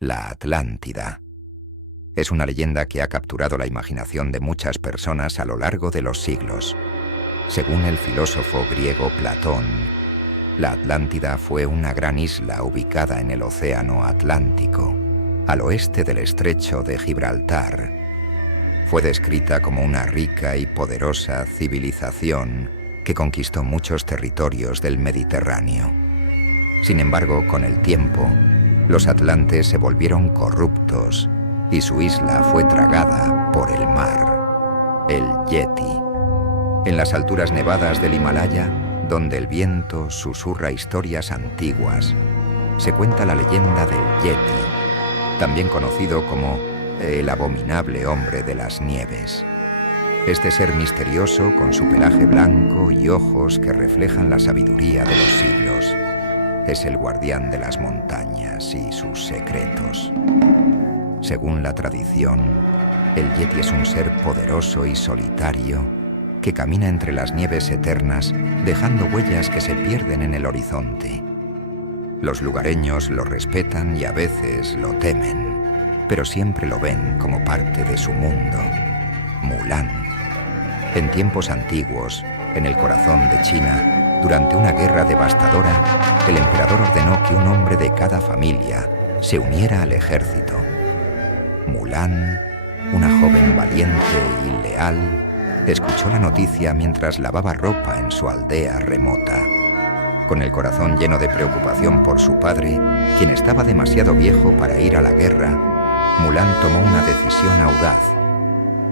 la Atlántida. Es una leyenda que ha capturado la imaginación de muchas personas a lo largo de los siglos. Según el filósofo griego Platón, la Atlántida fue una gran isla ubicada en el Océano Atlántico, al oeste del estrecho de Gibraltar. Fue descrita como una rica y poderosa civilización que conquistó muchos territorios del Mediterráneo. Sin embargo, con el tiempo, los atlantes se volvieron corruptos y su isla fue tragada por el mar, el Yeti. En las alturas nevadas del Himalaya, donde el viento susurra historias antiguas, se cuenta la leyenda del Yeti, también conocido como el abominable hombre de las nieves. Este ser misterioso, con su pelaje blanco y ojos que reflejan la sabiduría de los siglos, es el guardián de las montañas y sus secretos. Según la tradición, el Yeti es un ser poderoso y solitario que camina entre las nieves eternas, dejando huellas que se pierden en el horizonte. Los lugareños lo respetan y a veces lo temen, pero siempre lo ven como parte de su mundo. Mulan. En tiempos antiguos, en el corazón de China, durante una guerra devastadora, el emperador ordenó que un hombre de cada familia se uniera al ejército. Mulan, una joven valiente y leal, escuchó la noticia mientras lavaba ropa en su aldea remota. Con el corazón lleno de preocupación por su padre, quien estaba demasiado viejo para ir a la guerra, Mulan tomó una decisión audaz.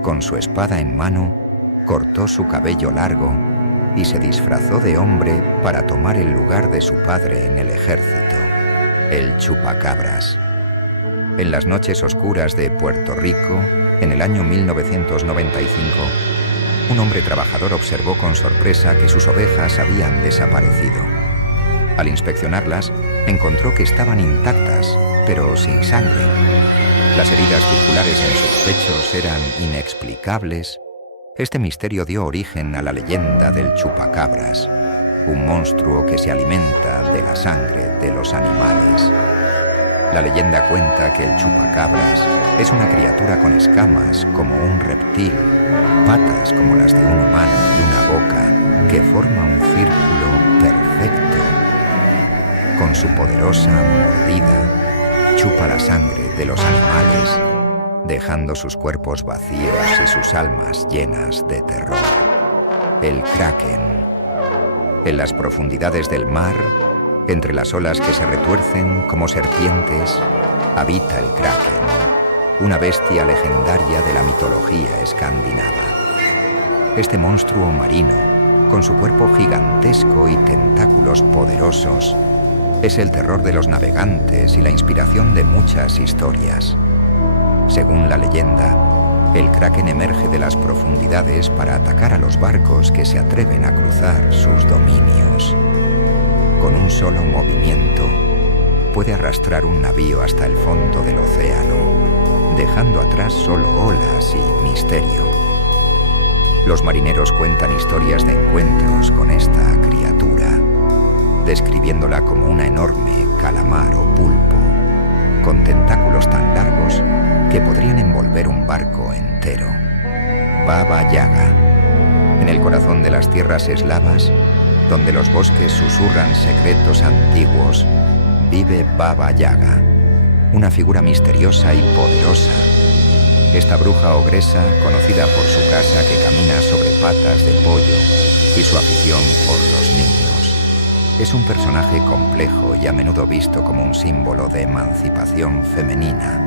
Con su espada en mano, cortó su cabello largo y se disfrazó de hombre para tomar el lugar de su padre en el ejército, el chupacabras. En las noches oscuras de Puerto Rico, en el año 1995, un hombre trabajador observó con sorpresa que sus ovejas habían desaparecido. Al inspeccionarlas, encontró que estaban intactas, pero sin sangre. Las heridas circulares en sus pechos eran inexplicables. Este misterio dio origen a la leyenda del chupacabras, un monstruo que se alimenta de la sangre de los animales. La leyenda cuenta que el chupacabras es una criatura con escamas como un reptil, patas como las de un humano y una boca que forma un círculo perfecto. Con su poderosa mordida, chupa la sangre de los animales, dejando sus cuerpos vacíos y sus almas llenas de terror. El Kraken. En las profundidades del mar, entre las olas que se retuercen como serpientes, habita el Kraken, una bestia legendaria de la mitología escandinava. Este monstruo marino, con su cuerpo gigantesco y tentáculos poderosos, es el terror de los navegantes y la inspiración de muchas historias. Según la leyenda, el Kraken emerge de las profundidades para atacar a los barcos que se atreven a cruzar sus dominios. Con un solo movimiento, puede arrastrar un navío hasta el fondo del océano, dejando atrás solo olas y misterio. Los marineros cuentan historias de encuentros con esta criatura, describiéndola como una enorme calamar o pulpo, con tentáculos tan largos que podrían envolver un barco entero. Baba Yaga. En el corazón de las tierras eslavas, donde los bosques susurran secretos antiguos, vive Baba Yaga, una figura misteriosa y poderosa. Esta bruja ogresa, conocida por su casa que camina sobre patas de pollo y su afición por los niños, es un personaje complejo y a menudo visto como un símbolo de emancipación femenina.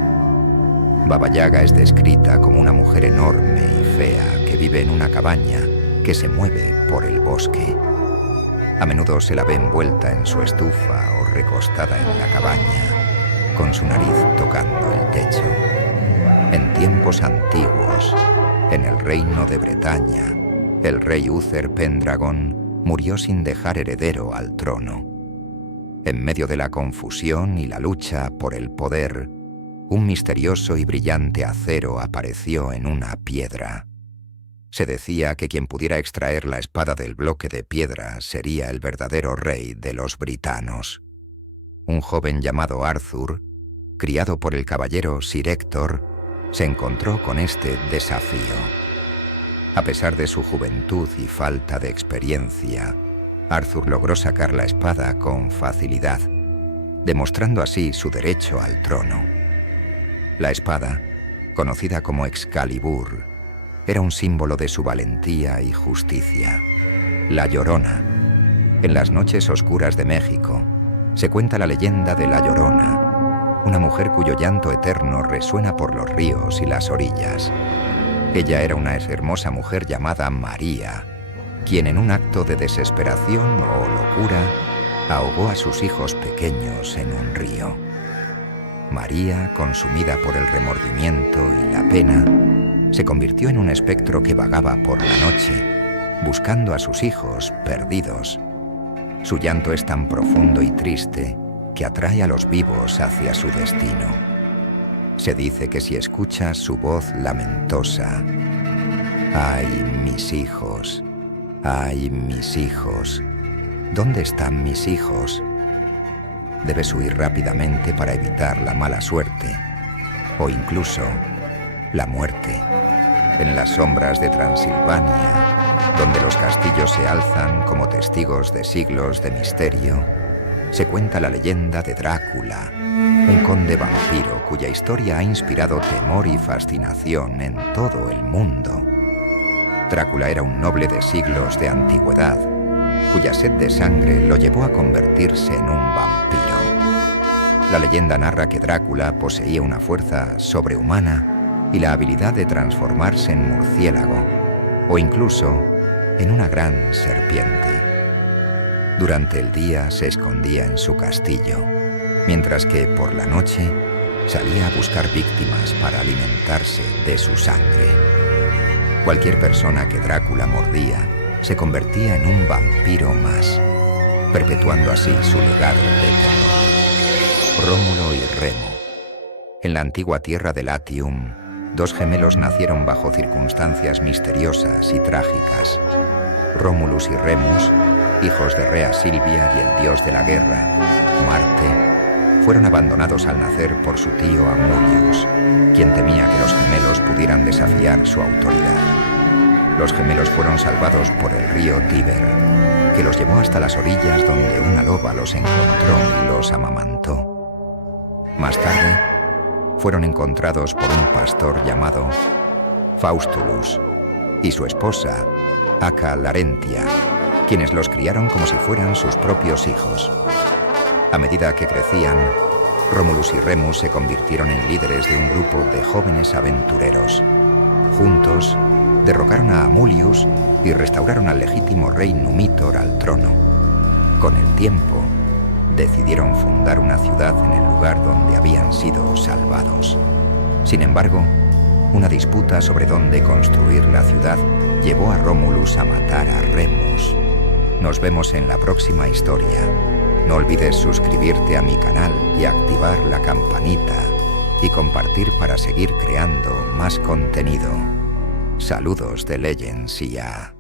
Baba Yaga es descrita como una mujer enorme y fea que vive en una cabaña que se mueve por el bosque. A menudo se la ve envuelta en su estufa o recostada en la cabaña, con su nariz tocando el techo. En tiempos antiguos, en el reino de Bretaña, el rey Uther Pendragon murió sin dejar heredero al trono. En medio de la confusión y la lucha por el poder, un misterioso y brillante acero apareció en una piedra. Se decía que quien pudiera extraer la espada del bloque de piedra sería el verdadero rey de los britanos. Un joven llamado Arthur criado por el caballero Sir Héctor, se encontró con este desafío. A pesar de su juventud y falta de experiencia, Arthur logró sacar la espada con facilidad, demostrando así su derecho al trono. La espada, conocida como Excalibur, era un símbolo de su valentía y justicia. La Llorona. En las noches oscuras de México, se cuenta la leyenda de La Llorona, una mujer cuyo llanto eterno resuena por los ríos y las orillas. Ella era una hermosa mujer llamada María, quien en un acto de desesperación o locura ahogó a sus hijos pequeños en un río. María, consumida por el remordimiento y la pena, se convirtió en un espectro que vagaba por la noche, buscando a sus hijos perdidos. Su llanto es tan profundo y triste que atrae a los vivos hacia su destino. Se dice que si escuchas su voz lamentosa, ¡ay, mis hijos! ¡Ay, mis hijos! ¿Dónde están mis hijos? Debes huir rápidamente para evitar la mala suerte, o incluso la muerte. En las sombras de Transilvania, donde los castillos se alzan como testigos de siglos de misterio, se cuenta la leyenda de Drácula, un conde vampiro cuya historia ha inspirado temor y fascinación en todo el mundo. Drácula era un noble de siglos de antigüedad, cuya sed de sangre lo llevó a convertirse en un vampiro. La leyenda narra que Drácula poseía una fuerza sobrehumana y la habilidad de transformarse en murciélago, o incluso en una gran serpiente. Durante el día se escondía en su castillo, mientras que por la noche salía a buscar víctimas para alimentarse de su sangre. Cualquier persona que Drácula mordía se convertía en un vampiro más, perpetuando así su legado de terror. Rómulo y Remo. En la antigua tierra de Latium, dos gemelos nacieron bajo circunstancias misteriosas y trágicas. Rómulus y Remus, hijos de Rea Silvia y el dios de la guerra, Marte, fueron abandonados al nacer por su tío Amulius, quien temía que los gemelos pudieran desafiar su autoridad. Los gemelos fueron salvados por el río Tíber, que los llevó hasta las orillas donde una loba los encontró y los amamantó. Más tarde, fueron encontrados por un pastor llamado Faustulus y su esposa, Acca Larentia, quienes los criaron como si fueran sus propios hijos. A medida que crecían, Rómulus y Remus se convirtieron en líderes de un grupo de jóvenes aventureros. Juntos, derrocaron a Amulius y restauraron al legítimo rey Numitor al trono. Con el tiempo, decidieron fundar una ciudad en el lugar donde habían sido salvados. Sin embargo, una disputa sobre dónde construir la ciudad llevó a Rómulus a matar a Remus. Nos vemos en la próxima historia. No olvides suscribirte a mi canal y activar la campanita y compartir para seguir creando más contenido. Saludos de Legends IA.